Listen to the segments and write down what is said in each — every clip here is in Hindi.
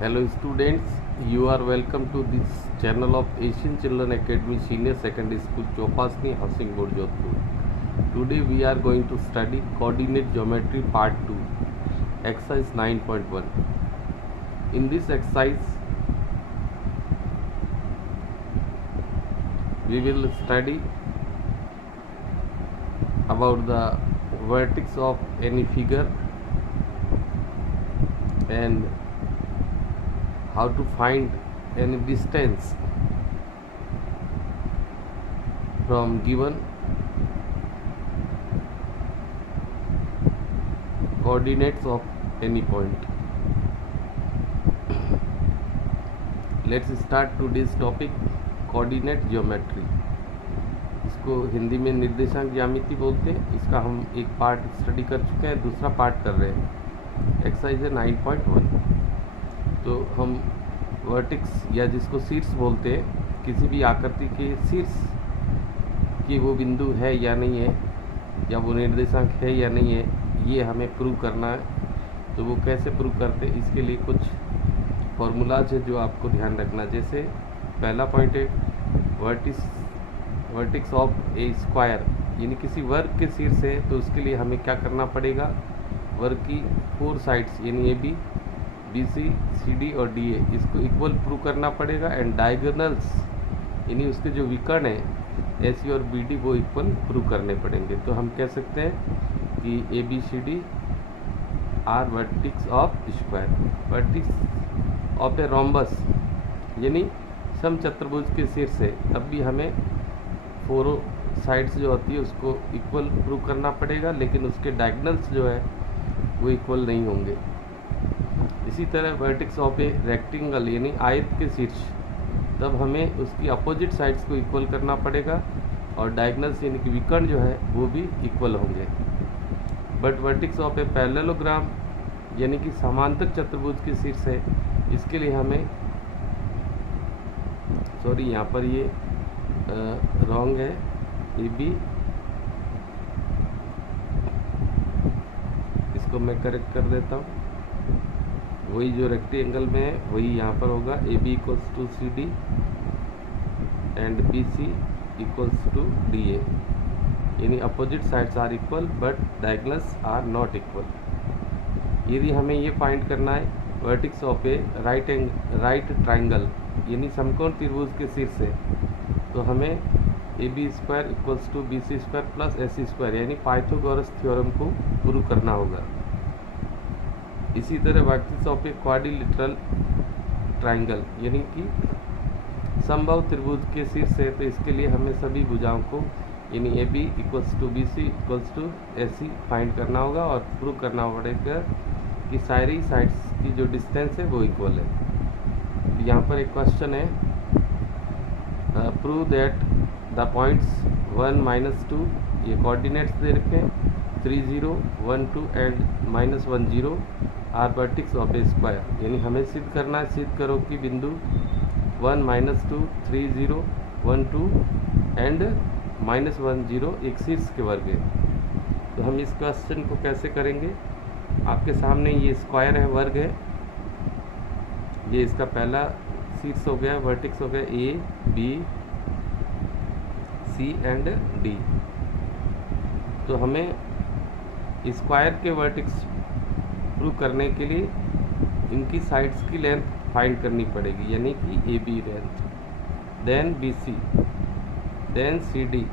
Hello students, you are welcome to this channel of Asian Children Academy Senior Secondary School Chopasni Housing Board Jodhpur. Today we are going to study coordinate geometry part 2, exercise 9.1. In this exercise we will study about the vertex of any figure and how to find any distance from given coordinates of any point. Let's start today's topic, coordinate geometry. इसको हिंदी में निर्देशांक ज्यामिति बोलते हैं. इसका हम एक पार्ट स्टडी कर चुके हैं, दूसरा पार्ट कर रहे हैं. एक्सरसाइज है 9.1. तो हम वर्टेक्स या जिसको शीर्ष बोलते हैं, किसी भी आकृति के शीर्ष की वो बिंदु है या नहीं है, या वो निर्देशांक है या नहीं है, ये हमें प्रूव करना है. तो वो कैसे प्रूव करते हैं, इसके लिए कुछ फॉर्मूलाज है जो आपको ध्यान रखना. जैसे पहला पॉइंट है वर्टेक्स ऑफ ए स्क्वायर, यानी किसी वर्ग के शीर्ष है तो उसके लिए हमें क्या करना पड़ेगा, वर्ग की 4 साइड्स यानी A B, B C, C D और डी ए, इसको इक्वल प्रूव करना पड़ेगा. एंड डायगोनल्स यानी उसके जो विकर्ण है ए सी और बी डी वो इक्वल प्रूव करने पड़ेंगे. तो हम कह सकते हैं कि A B C D are vertex of square. Vertex of a rhombus यानी समचतुर्भुज के शीर्ष है, तब भी हमें 4 साइड्स जो होती है उसको इक्वल प्रूव करना पड़ेगा, लेकिन उसके डायगोनल्स जो है वो इक्वल नहीं होंगे. इसी तरह वर्टेक्स ऑफ ए रेक्टेंगल यानी आयत के शीर्ष, तब हमें उसकी अपोजिट साइड्स को इक्वल करना पड़ेगा और डायगोनल्स यानी कि विकर्ण जो है वो भी इक्वल होंगे. But vertex of a parallelogram यानी कि समांतर चतुर्भुज के शीर्ष है, इसके लिए हमें यहाँ पर ये रॉन्ग है, ए बी, इसको मैं करेक्ट कर देता हूँ. वही जो रेक्टेंगल में है वही यहाँ पर होगा. A B equals to C D and B C equals to D A, यानी opposite sides are equal but diagonals are not equal. यदि हमें ये फाइंड करना है vertex of a right triangle यानी समकोण त्रिभुज के शीर्ष है, तो हमें A B square equals to B C square plus A C square यानी पाइथागोरस थ्योरम को प्रूव करना होगा. इसी तरह vertex of a quadrilateral triangle यानी कि समबाहु त्रिभुज के शीर्ष है, तो इसके लिए हमें सभी भुजाओं को यानी A B equals to B C equals to A C find करना होगा और प्रूव करना पड़ेगा कि सारी साइड्स की जो डिस्टेंस है वो इक्वल है. यहाँ पर एक क्वेश्चन है, प्रूव दैट द पॉइंट्स 1, -2, ये कोऑर्डिनेट्स दे रखे हैं, 3, 0, 1, 2 and -1, 0 are vertex of a square. यानी हमें सिद्ध करना है, सिद्ध करो कि बिंदु 1, -2, 3, 0, 1, 2 एंड -1, 0 एक शीर्ष के वर्ग है. तो हम इस क्वेश्चन को कैसे करेंगे, आपके सामने ये स्क्वायर है, वर्ग है, ये इसका पहला शीर्ष हो गया, वर्टेक्स हो गया A B C and D. तो हमें स्क्वायर के वर्टेक्स प्रूव करने के लिए इनकी साइड्स की लेंथ फाइंड करनी पड़ेगी, यानी कि A B length, then B C, then C D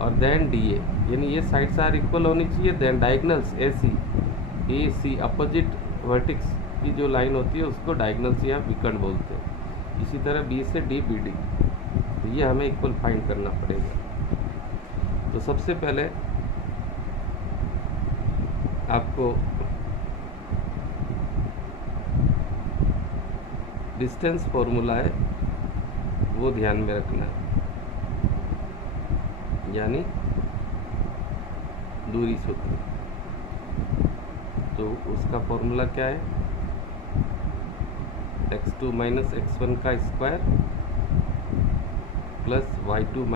और देन डी ए, यानी ये साइड्स आर इक्वल होनी चाहिए. Then diagonals A C opposite vertex की जो लाइन होती है उसको डायगोनल्स या विकर्ण बोलते हैं. इसी तरह बी से डी बी डी, तो ये हमें इक्वल फाइंड करना पड़ेगा. तो सबसे पहले आपको डिस्टेंस फॉर्मूला है वो ध्यान में रखना है, यानी दूरी सूत्र. तो उसका फॉर्मूला क्या है, x2 - x1 का स्क्वायर प्लस y2 -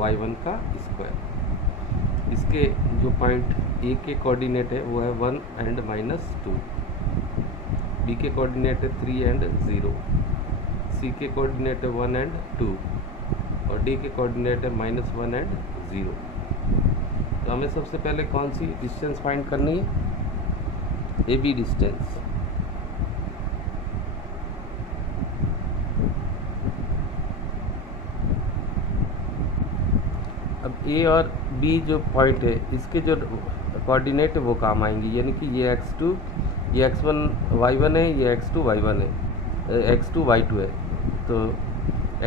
y1 का स्क्वायर. इसके जो पॉइंट ए के कोऑर्डिनेट है वो है 1 एंड -2, बी के कोऑर्डिनेट है 3 एंड 0, सी के कोऑर्डिनेट है 1 एंड 2 और डी के कोऑर्डिनेट है -1 एंड 0। तो हमें सबसे पहले कौन सी डिस्टेंस फाइंड करनी है, ए बी डिस्टेंस। अब ए और बी जो पॉइंट है इसके जो कोऑर्डिनेट है वो काम आएंगे, यानी कि ये x2, ये x1 y1 है, ये x2 y1 है, x2 y2 है। तो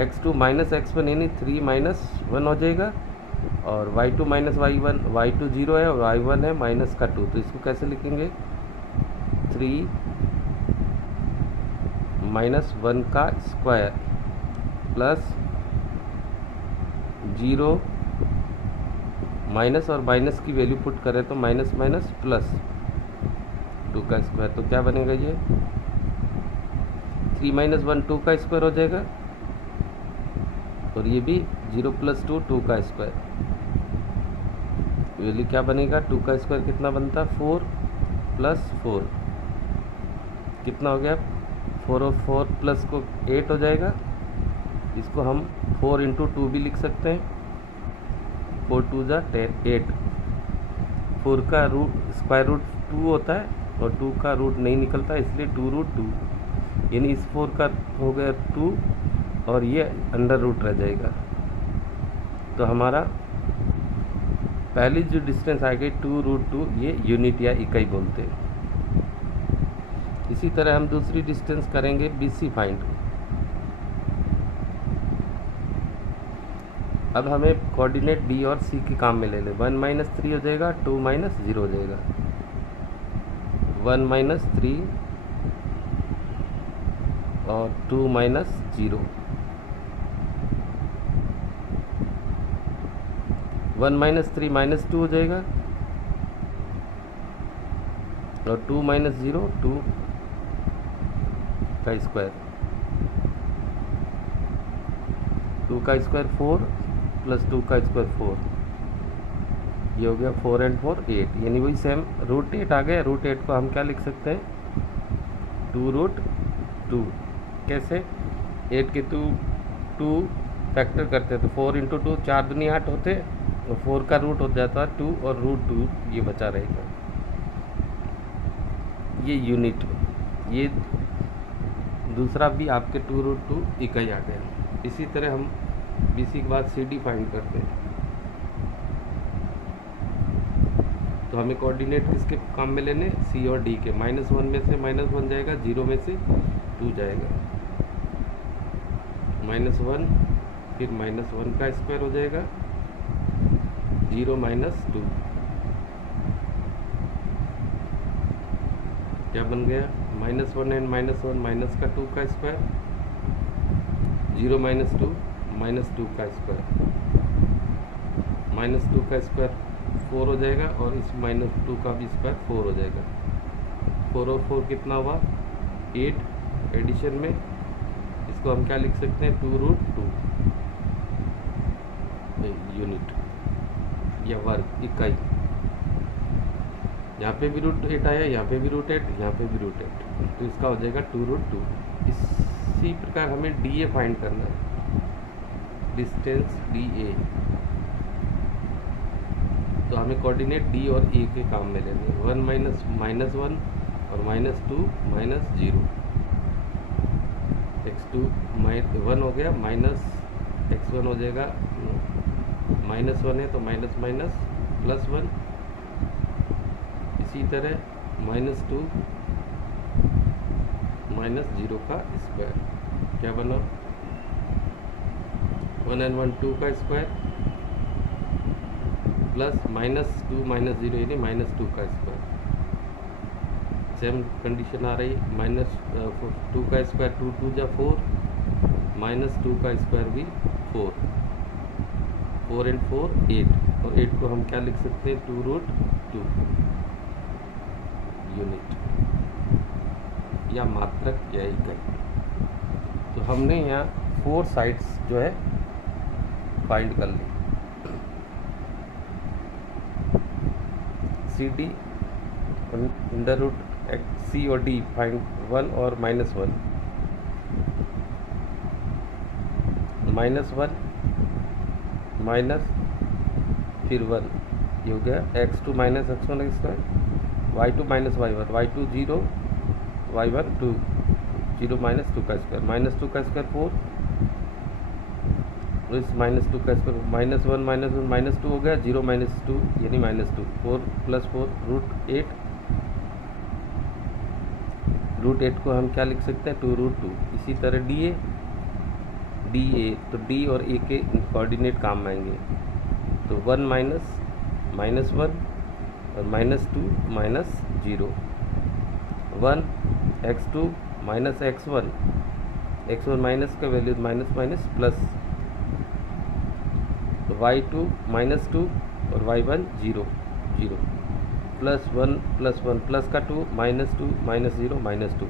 x2 माइनस x1 यानी 3 माइनस 1 हो जाएगा और y2 माइनस y1, y2 0 है और y1 है माइनस का 2। तो इसको कैसे लिखेंगे, 3 माइनस 1 का स्क्वायर प्लस 0 माइनस और माइनस की वैल्यू पुट करें तो माइनस माइनस प्लस 2 का स्क्वायर। तो क्या बनेगा, ये 3 माइनस 1 2 का स्क्वायर हो जाएगा और ये भी 0 प्लस 2 2 का स्क्वायर। वैल्यू क्या बनेगा, 2 का स्क्वायर कितना बनता है, 4 प्लस 4 कितना हो गया, 4 और 4 प्लस को 8 हो जाएगा। इसको हम 4 इंटू 2 भी लिख सकते हैं, 4 2 जा 8। 4 का स्क्वायर रूट 2 होता है और 2 का रूट नहीं निकलता, इसलिए 2 रूट 2, यानी इस 4 का हो गया 2 और ये अंडर रूट रह जाएगा। तो हमारा पहली जो डिस्टेंस आ गई 2 रूट 2, ये यूनिट या इकाई बोलते हैं। इसी तरह हम दूसरी डिस्टेंस करेंगे BC फाइंड। अब हमें कोऑर्डिनेट B और C के काम में ले ले, 1 माइनस 3 हो जाएगा, 2 माइनस 0 हो जाएगा, 1 माइनस 3 और 2 माइनस 0, 1 माइनस 3 माइनस 2 हो जाएगा और 2 माइनस 0 2 का स्क्वायर, 2 का स्क्वायर 4 प्लस 2 का स्क्वायर 4, ये हो गया 4 एंड 4 8, यानी वही सेम रूट 8 आ गया। रूट 8 को हम क्या लिख सकते हैं, 2 रूट 2। कैसे, 8 के 2 फैक्टर करते हैं तो 4 इंटू 2 4 दूनी 8 होते और 4 का रूट हो जाता है 2 और रूट 2 ये बचा रहेगा। ये यूनिट, ये दूसरा भी आपके 2 रूट 2 इकाई आ गया। इसी तरह हम BC के बाद CD फाइंड करते हैं। तो हमें कोऑर्डिनेट किसके काम में लेने, C और D के। -1 में से -1 जाएगा, 0 में से 2 जाएगा, -1 फिर -1 का स्क्वायर हो जाएगा, 0 माइनस 2 क्या बन गया, -1 एंड -1 माइनस का 2 का स्क्वायर, 0 माइनस 2 माइनस 2 का स्क्वायर, -2 का स्क्वायर 4 हो जाएगा और इस -2 का भी स्क्वायर 4 हो जाएगा। 4 और 4 कितना हुआ, 8। एडिशन में इसको हम क्या लिख सकते हैं, 2 रूट 2 यूनिट या वर्ग इकाई। यहाँ पे भी रूट 8 आया, यहाँ पे भी रूट 8, यहाँ पे भी रूट 8, तो इसका हो जाएगा 2 रूट 2। इसी प्रकार हमें DA फाइंड करना है, डिस्टेंस DA। तो हमें कोऑर्डिनेट D और A के काम में लेने हैं, 1 माइनस -1 और -2 माइनस 0, x2 1 हो गया, माइनस x1 हो जाएगा, -1 है तो माइनस माइनस +1। इसी तरह -2 माइनस 0 का स्क्वायर क्या बना, 1 एंड 1 2 का स्क्वायर प्लस -2 माइनस 0 यानी -2 का स्क्वायर। सेम कंडीशन आ रही, -2 का स्क्वायर 2 2 जा 4, -2 का स्क्वायर भी 4, 4 एंड 4 8 और 8 को हम क्या लिख सकते हैं, 2 रूट 2 यूनिट या मात्रक या इकाई। तो हमने यहाँ 4 साइड्स जो है फाइंड कर ली। CD अंडर रूट C और D फाइंड 1 और -1, -1 माइनस फिर 1, ये हो गया x2 minus x1 square, y2 minus y1, y2 0, y1 2, 0 minus 2 का स्क्वायर, -2 का स्क्वायर 4, तो इस -2 का स्क्वायर -1 -2 हो गया, 0 -2 यानी -2, 4 + 4 √8, √8 को हम क्या लिख सकते हैं 2√2। इसी तरह DA तो D और A के कोऑर्डिनेट काम में आएंगे, तो 1 माइनस -1 और -2 -0, 1 x2 माइनस x1 माइनस का वैल्यू माइनस माइनस प्लस, तो y2 -2 और y1 0 0, +1 +1 प्लस का 2 -2 -0 -2,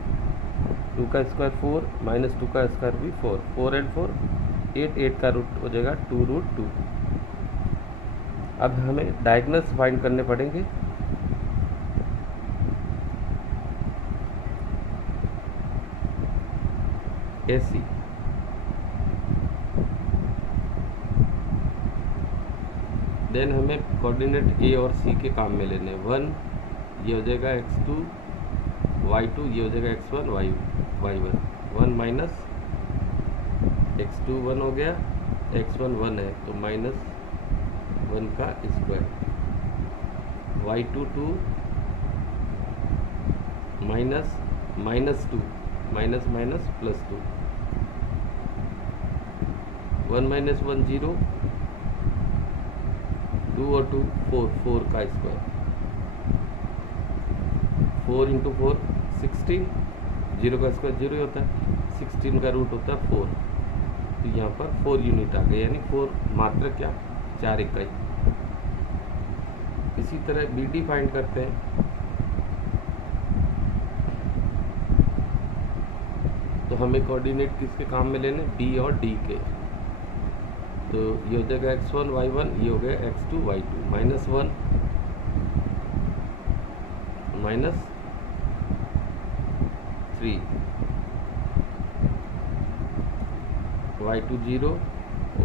2 का स्क्वायर 4 -2 का स्क्वायर भी 4, 4 and 4 8, 8 का रूट हो जाएगा 2√2। अब हमें डायगोनल्स फाइंड करने पड़ेंगे। AC देन हमें कोऑर्डिनेट A और C के काम में लेने, 1 ये हो जाएगा x2 y2, ये हो जाएगा x1 y1, 1 माइनस x2 1 हो गया, x1 1 है तो -1 का square, y2 2 minus -2 minus minus +2, 1 - 1 0, 2 और 2 4, 4 का स्क्वायर, 4 × 4 16, 0 का स्क्वायर 0 ही होता है, 16 का रूट होता है 4, तो यहाँ पर 4 यूनिट आ गए, यानी 4 मात्र क्या 4 इकाई। इसी तरह BD फाइंड करते हैं, तो हमें कोऑर्डिनेट किसके काम में लेने B और D के, तो ये हो जाएगा x1 y1, ये हो गया x2 y2, -1 -3, y2 0,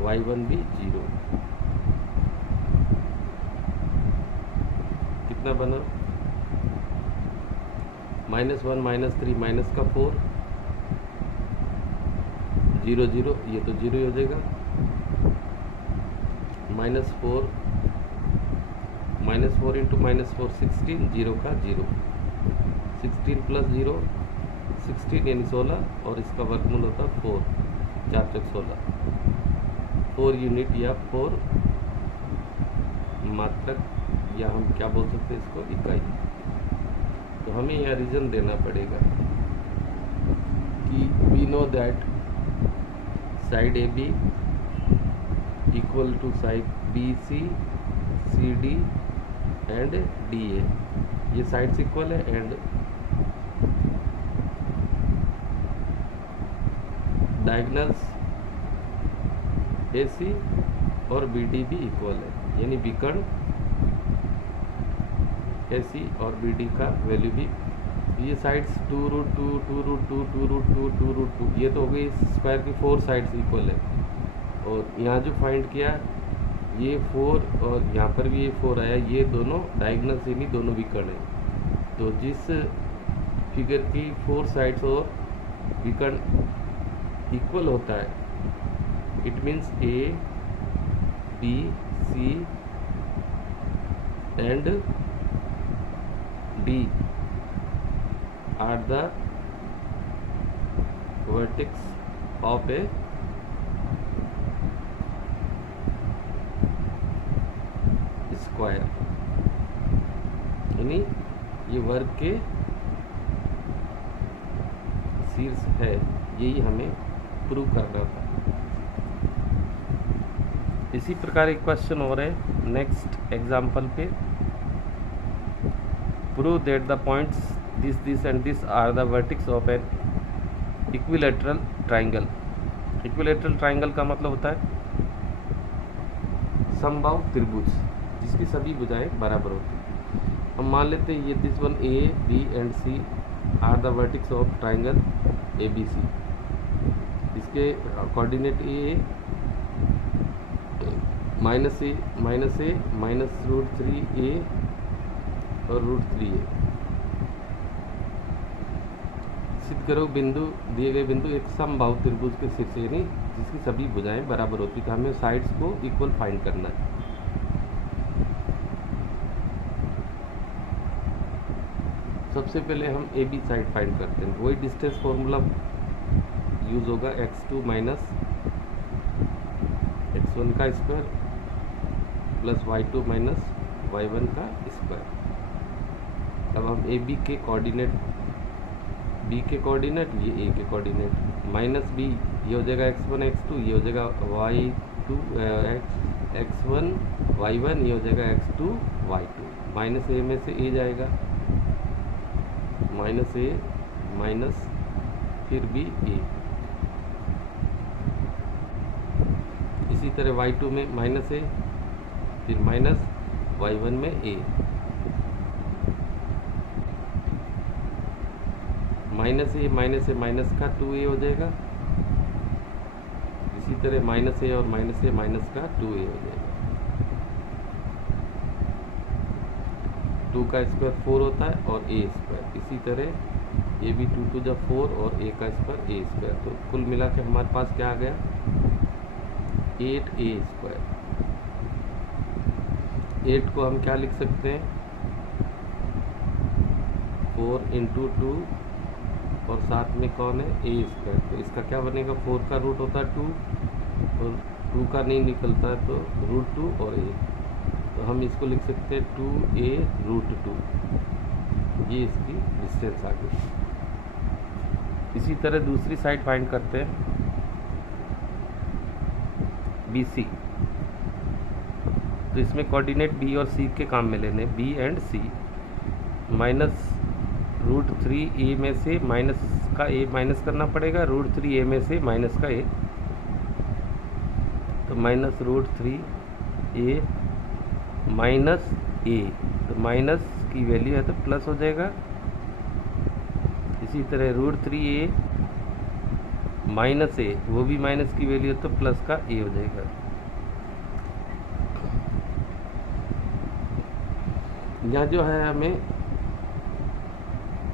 y1 भी 0, कितना बना -1 -3 माइनस का 4, 0 0, ये तो 0 ही हो जाएगा, -4 × -4 16, 0 का 0, 16 + 0 16 यानी 16, और इसका वर्गमूल होता है 4, 4 × 16, 4 यूनिट या 4 मात्रक, या हम क्या बोल सकते हैं इसको इकाई। तो हमें यह रीजन देना पड़ेगा कि we know that side AB equal to side BC CD and DA, ये साइड्स इक्वल है, एंड डायगोनल्स AC और BD भी इक्वल है, यानी विकर्ण AC और BD का वैल्यू भी, ये साइड्स 2√2 2√2 2√2 2√2, ये तो हो गई स्क्वायर की 4 साइड्स इक्वल है, और यहाँ जो फाइंड किया ये 4 और यहाँ पर भी ये 4 आया, ये दोनों डायगोनल से नहीं, दोनों विकर्ण है। तो जिस फिगर की 4 साइड्स और विकर्ण इक्वल होता है, it means A B C and D are the vertex of a square, यानी ये वर्ग के शीर्ष है, यही हमें प्रूव करना था। इसी प्रकार एक क्वेश्चन हो रहा है नेक्स्ट एग्जाम्पल पे, prove that the points this and this are the vertex of an equilateral triangle. Equilateral triangle का मतलब होता है समबाहु त्रिभुज जिसकी सभी भुजाएं बराबर होती हैं। हम मान लेते हैं ये this one A B and C are the vertex of triangle ABC। इसके coordinate A minus A minus √3a और √3a। सिद्ध करो बिंदु दिए गए बिंदु एक समबाहु त्रिभुज के शीर्ष यानी जिसकी सभी भुजाएं बराबर होती, तो हमें साइड्स को इक्वल फाइंड करना है। सबसे पहले हम AB साइड फाइंड करते हैं। वही डिस्टेंस फॉर्मूला यूज होगा, x2 माइनस x1 का square plus y2 minus y1 का स्क्वायर। अब हम AB के कोऑर्डिनेट, B के कोऑर्डिनेट, ये A के कोऑर्डिनेट, माइनस B ये हो जाएगा x1 x2, ये हो जाएगा y2 x1 y1, ये हो जाएगा x2 y2। माइनस A में से A जाएगा, माइनस A माइनस फिर भी A। इसी तरह y2 में माइनस A फिर माइनस y1 में A, माइनस A माइनस का 2A हो जाएगा। इसी तरह माइनस A और माइनस A माइनस का 2A हो जाएगा। 2 का स्क्वायर 4 होता है और A स्क्वायर। इसी तरह ये भी 2 2 जब 4 और A का स्क्वायर A स्क्वायर। तो कुल मिला के हमारे पास क्या आ गया, 8A स्क्वायर। 8 को हम क्या लिख सकते हैं, 4 × 2 और साथ में कौन है, A स्क्वायर। तो इसका क्या बनेगा, 4 का रूट होता है 2 और 2 का नहीं निकलता है तो √2 और A। तो हम इसको लिख सकते हैं 2A √2। ये इसकी डिस्टेंस आ गई। इसी तरह दूसरी साइड फाइंड करते हैं, BC। तो इसमें कोऑर्डिनेट B और C के काम में लेने, B and C। Minus √3a में से माइनस का a माइनस करना पड़ेगा, √3a में से माइनस का a, तो माइनस √3a माइनस a, तो माइनस की वैल्यू है तो प्लस हो जाएगा। इसी तरह √3a माइनस a, वो भी माइनस की वैल्यू है तो प्लस का a हो जाएगा। यहाँ जो है हमें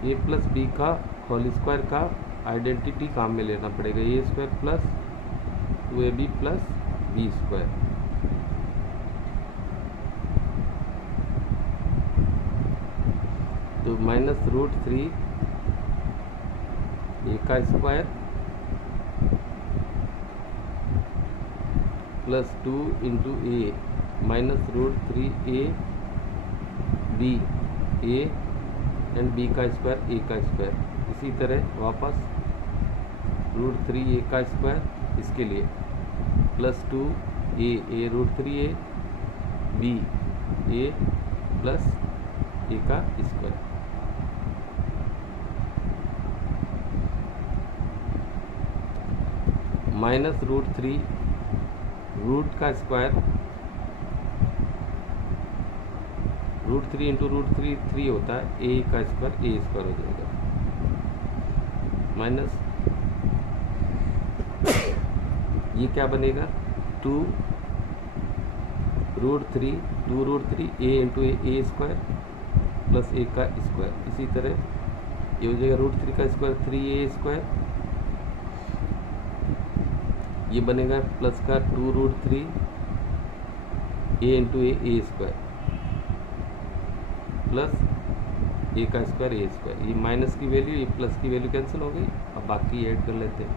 a प्लस b का होल स्क्वायर का आइडेंटिटी काम में लेना पड़ेगा, a square plus 2ab plus b square. तो माइनस √3 a का square plus 2 × a minus √3a b a and b का स्क्वायर a का स्क्वायर। इसी तरह वापस √3a का स्क्वायर इसके लिए plus 2a √3a b a plus a का स्क्वायर। माइनस √3 रूट का स्क्वायर, √3 × √3 3 होता है, a का स्क्वायर a स्क्वायर हो जाएगा। माइनस ये क्या बनेगा, 2 √3 a × a square plus a का स्क्वायर। इसी तरह ये हो जाएगा √3 का स्क्वायर 3a स्क्वायर, ये बनेगा प्लस का 2 √3 a × a square plus a का स्क्वायर a स्क्वायर। ये माइनस की वैल्यू, ये प्लस की वैल्यू कैंसिल हो गई। अब बाकी ऐड कर लेते हैं,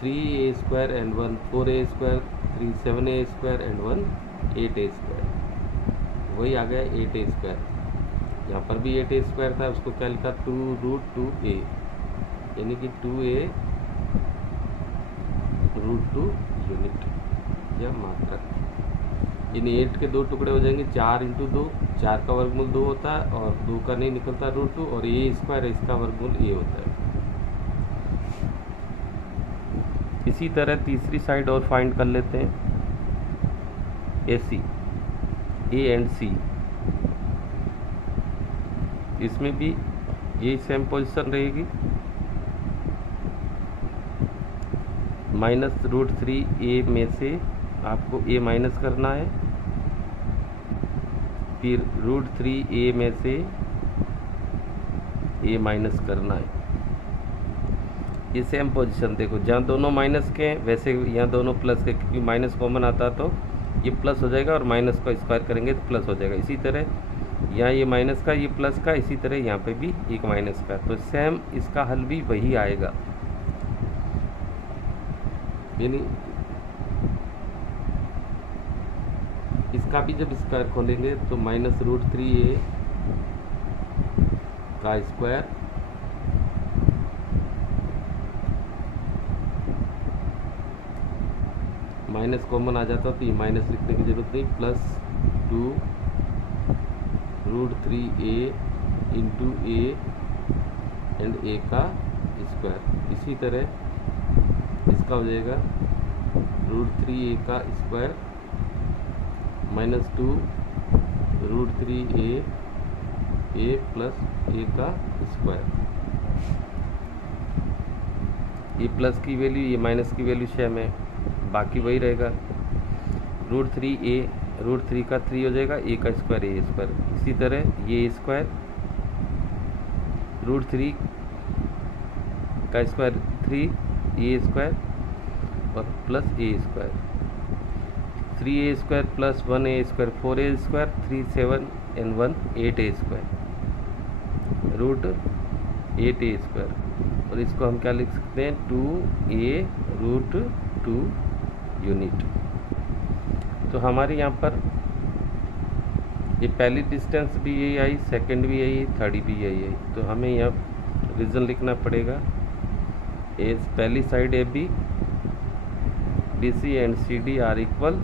3a square and 1 4a square, 3 7a square and 1 8a square. वही आ गया 8a स्क्वायर। यहाँ पर भी 8a स्क्वायर था, उसको क्या लिखा, 2 √2a, यानी कि 2a √2 यूनिट या मात्रक। इन 8 के 2 टुकड़े हो जाएंगे, 4 × 2, 4 का वर्गमूल 2 होता है और 2 का नहीं निकलता √2, और a स्क्वायर है, इसका वर्गमूल a होता है। इसी तरह तीसरी साइड और फाइंड कर लेते हैं, AC A एंड C। इसमें भी ये सेम पोजीशन रहेगी। -√3a में से आपको a माइनस करना है, फिर √3a में से a माइनस करना है। ये सेम पोजीशन देखो, जहाँ दोनों माइनस के हैं वैसे यहाँ दोनों प्लस के, क्योंकि माइनस कॉमन आता तो ये प्लस हो जाएगा और माइनस का स्क्वायर करेंगे तो प्लस हो जाएगा। इसी तरह यहाँ ये माइनस का, ये प्लस का, इसी तरह यहाँ पे भी एक माइनस का, तो सेम इसका हल भी वही आएगा। यानी इसका भी जब स्क्वायर खोलेंगे तो -√3a का स्क्वायर माइनस कॉमन आ जाता तो ये माइनस लिखने की जरूरत नहीं, +2√3a into a and a का स्क्वायर। इसी तरह इसका हो जाएगा √3a का स्क्वायर -2√3a प्लस a का स्क्वायर। ये प्लस की वैल्यू, ये माइनस की वैल्यू सेम है, बाकी वही रहेगा। √3 का 3 हो जाएगा, a का स्क्वायर a स्क्वायर। इसी तरह ये स्क्वायर, √3 का स्क्वायर 3 a स्क्वायर और plus a square, 3a square plus 1a square 4a square, 3 7 and 1 8a square, √8a square. और इसको हम क्या लिख सकते हैं, 2a√2 यूनिट। तो हमारे यहाँ पर ये पहली डिस्टेंस भी यही आई, सेकंड भी यही, थर्ड भी यही आई। तो हमें यहाँ रीजन लिखना पड़ेगा, एज पहली side A B, BC and CD are equal,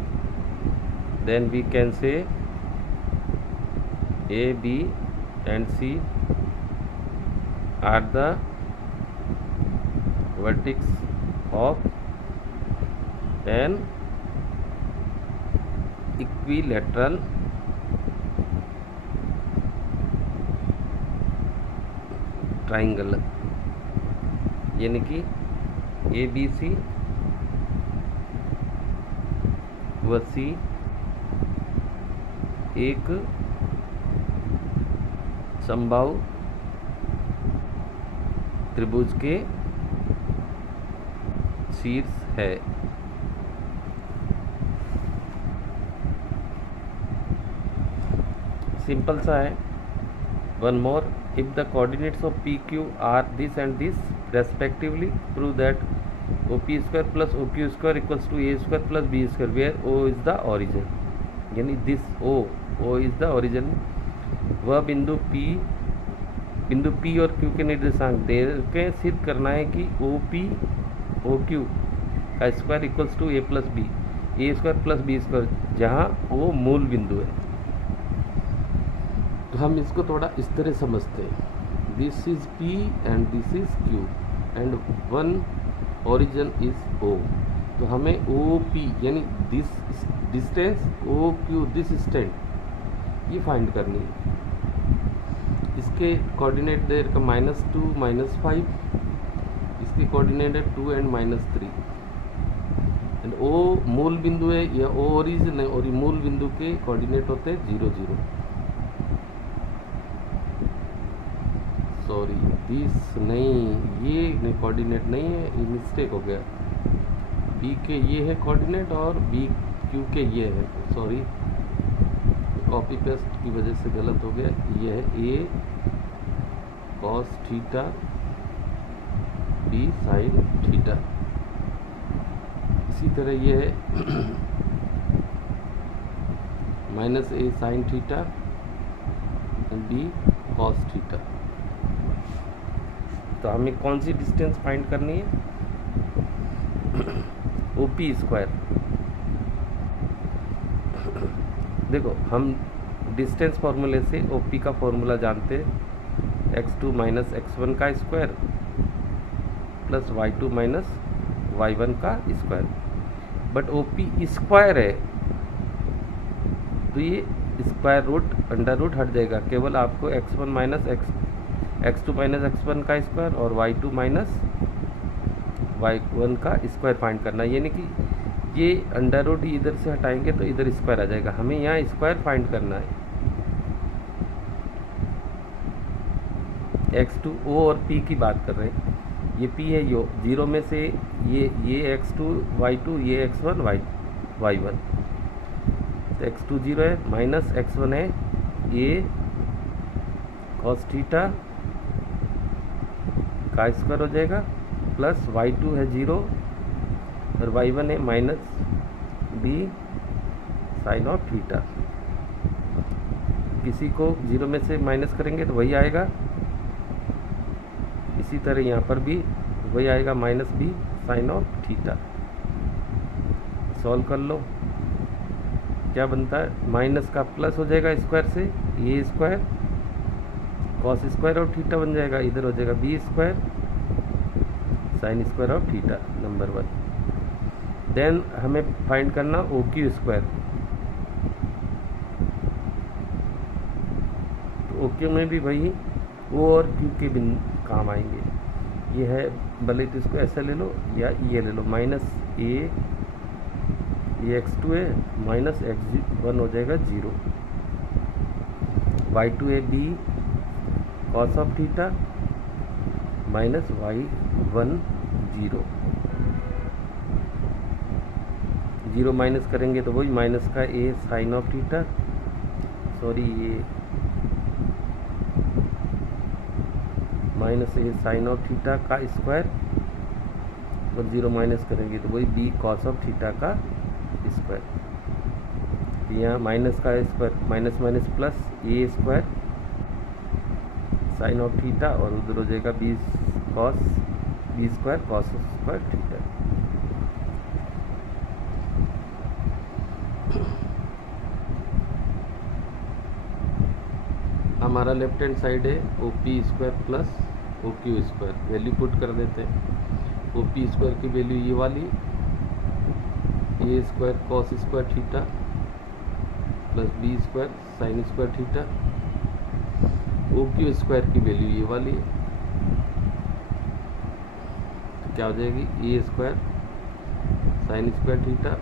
then we can say A, B and C are the vertex of an equilateral triangle. यानी कि ABC व C एक समबाहु त्रिभुज के शीर्ष है। सिंपल सा है। One more, if the coordinates of PQ are this and this respectively, prove that OP square plus OQ square equals to A square plus B square, where O is the origin। यानी this O is the origin। वह बिंदु P और Q के निर्देशांक दे के सिद्ध करना है कि OQ का square equals to A plus B, A square plus B square, जहाँ O मूल बिंदु है। तो हम इसको थोड़ा इस तरह समझते हैं, this is P and this is Q and one origin is O। तो हमें OP यानी this distance OQ this distance ये फाइंड करनी है। इसके कोऑर्डिनेट दे रखा -2 -5, इसके कोऑर्डिनेट है 2 एंड -3 एंड O मूल बिंदु है या O ओरिजिन है, और ये मूल बिंदु के कोऑर्डिनेट होते हैं 0 0। सॉरी दिस नहीं, ये कोऑर्डिनेट नहीं है, ये मिस्टेक हो गया। बी के ये है कोऑर्डिनेट और BQ के ये है, सॉरी कॉपी पेस्ट की वजह से गलत हो गया। ये है A cos theta B sin theta. इसी तरह ये है -A sin theta B cos theta. तो हमें कौन सी डिस्टेंस फाइंड करनी है, OP स्क्वायर। देखो हम डिस्टेंस फॉर्मूले से OP का फॉर्मूला जानते हैं, x2 माइनस x1 का square plus y2 minus y1 का स्क्वायर। बट OP स्क्वायर है तो ये स्क्वायर रूट अंडर रूट हट जाएगा, केवल आपको x1 minus x2 minus x1 का स्क्वायर और y2 माइनस y1 का स्क्वायर फाइंड करना है। यानी कि ये अंडर रूट इधर से हटाएंगे तो इधर स्क्वायर आ जाएगा, हमें यहाँ स्क्वायर फाइंड करना है। x2 o और p की बात कर रहे हैं, ये p है, यो 0 में से ये x2 y2 ये x1 y1, तो x2 0 है माइनस x1 है a cos थीटा का स्क्वायर हो जाएगा प्लस y2 है 0 और y1 है minus b sine of theta. किसी को 0 में से माइनस करेंगे तो वही आएगा, इसी तरह यहाँ पर भी वही आएगा minus B sine of theta. Solve कर लो, क्या बनता है, माइनस का प्लस हो जाएगा स्क्वायर से, ये square cos square of theta बन जाएगा, इधर हो जाएगा B square sine square of theta number 1। Then हमें फाइंड करना ओ क्यू स्क्वायर, तो ओ क्यू में भी वही ओ और क्यू के बिन काम आएंगे। ये है, भले तो इसको ऐसा ले लो या ये ले लो, माइनस ए ये x2 है माइनस x1 हो जाएगा 0, y2 है b cos of theta minus y1 0 minus करेंगे तो वही माइनस का a sine of theta, sorry ये minus A sine of theta का स्क्वायर और 0 माइनस करेंगे तो वही बी कॉस ऑफ थीटा का स्क्वायर। यहाँ माइनस का square minus minus plus A square sine of theta और उधर हो जाएगा B square cos square theta. हमारा लेफ्ट हैंड साइड है O P square plus O Q square, value put कर देते हैं। ओ पी स्क्वायर की वैल्यू ये वाली A square cos square theta plus B square sine square theta, O Q square की वैल्यू ये वाली है, तो क्या हो जाएगी A square sine square theta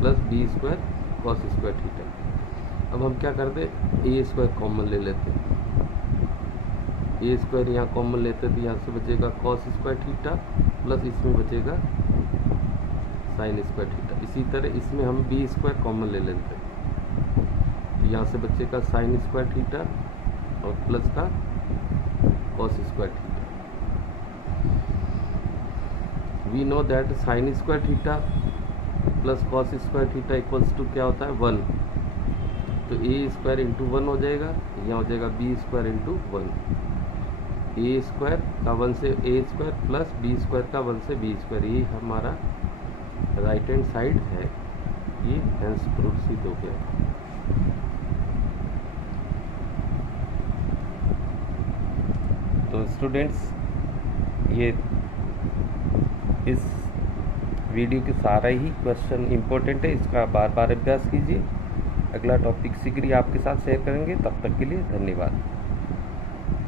plus B square cos square theta. अब हम क्या करते, ए स्क्वायर कॉमन ले लेते हैं, ए स्क्वायर यहाँ कॉमन लेते तो यहाँ से बचेगा कॉस स्क्वायर थीटा प्लस इसमें बचेगा साइन स्क्वायर थीटा। इसी तरह इसमें हम बी स्क्वायर कॉमन ले लेते हैं, यहाँ से बचेगा साइन स्क्वायर थीटा और प्लस का cos square theta. We know that sine square theta plus cos square theta equals to क्या होता है 1, तो ए स्क्वायर इंटू 1 हो जाएगा, यहाँ हो जाएगा बी स्क्वायर इंटू 1, ए स्क्वायर का 1 से ए स्क्वायर प्लस बी स्क्वायर का 1 से बी स्क्वायर, ये हमारा राइट हैंड साइड है, ये हेंस प्रूफ सिद्ध हो गया। तो स्टूडेंट्स, ये इस वीडियो के सारा ही क्वेश्चन इम्पोर्टेंट है, इसका बार बार अभ्यास कीजिए। अगला टॉपिक शीघ्र ही आपके साथ शेयर करेंगे, तब तक के लिए धन्यवाद।